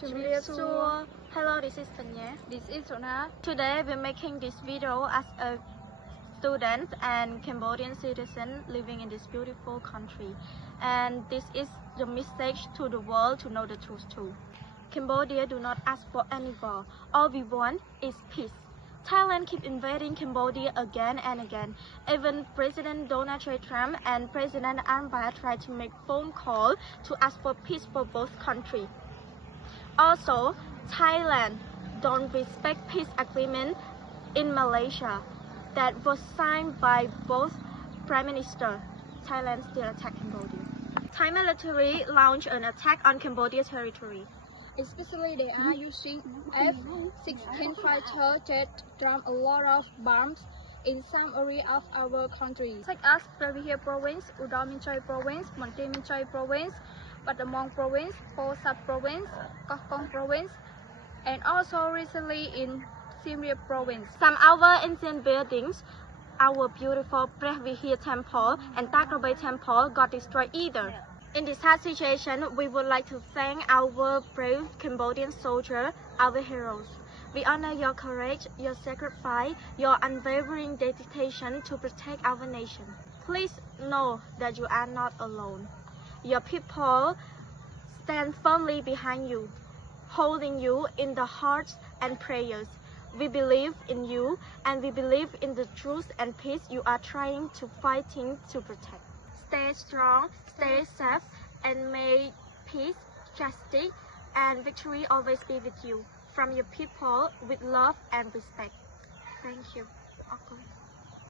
Hello, this is Tanya. This is Rona. Today we're making this video as a student and Cambodian citizen living in this beautiful country. And this is the message to the world to know the truth too. Cambodia do not ask for any war. All we want is peace. Thailand keep invading Cambodia again and again. Even President Donald J. Trump and President An Ba try to make phone call to ask for peace for both countries. Also, Thailand don't respect peace agreement in Malaysia that was signed by both Prime Minister. Thailand still attack Cambodia. Thai military launched an attack on Cambodia territory. Especially they are using F-16 fighter jet drop a lot of bombs in some area of our country. Such as Pravihia Province, Udon Minchoi Province, Monte Minchoi Province, Battambang Province, Po Sap Province, Koh Province, and also recently in Siem Reap Province. Some of our ancient buildings, our beautiful Pravihia Temple and Takrabai Temple got destroyed either. In this hard situation, we would like to thank our brave Cambodian soldiers, our heroes. We honor your courage, your sacrifice, your unwavering dedication to protect our nation. Please know that you are not alone. Your people stand firmly behind you, holding you in the hearts and prayers. We believe in you and we believe in the truth and peace you are trying to fighting to protect. Stay strong, stay safe, and may peace, justice, and victory always be with you. From your people with love and respect. Thank you. Okay.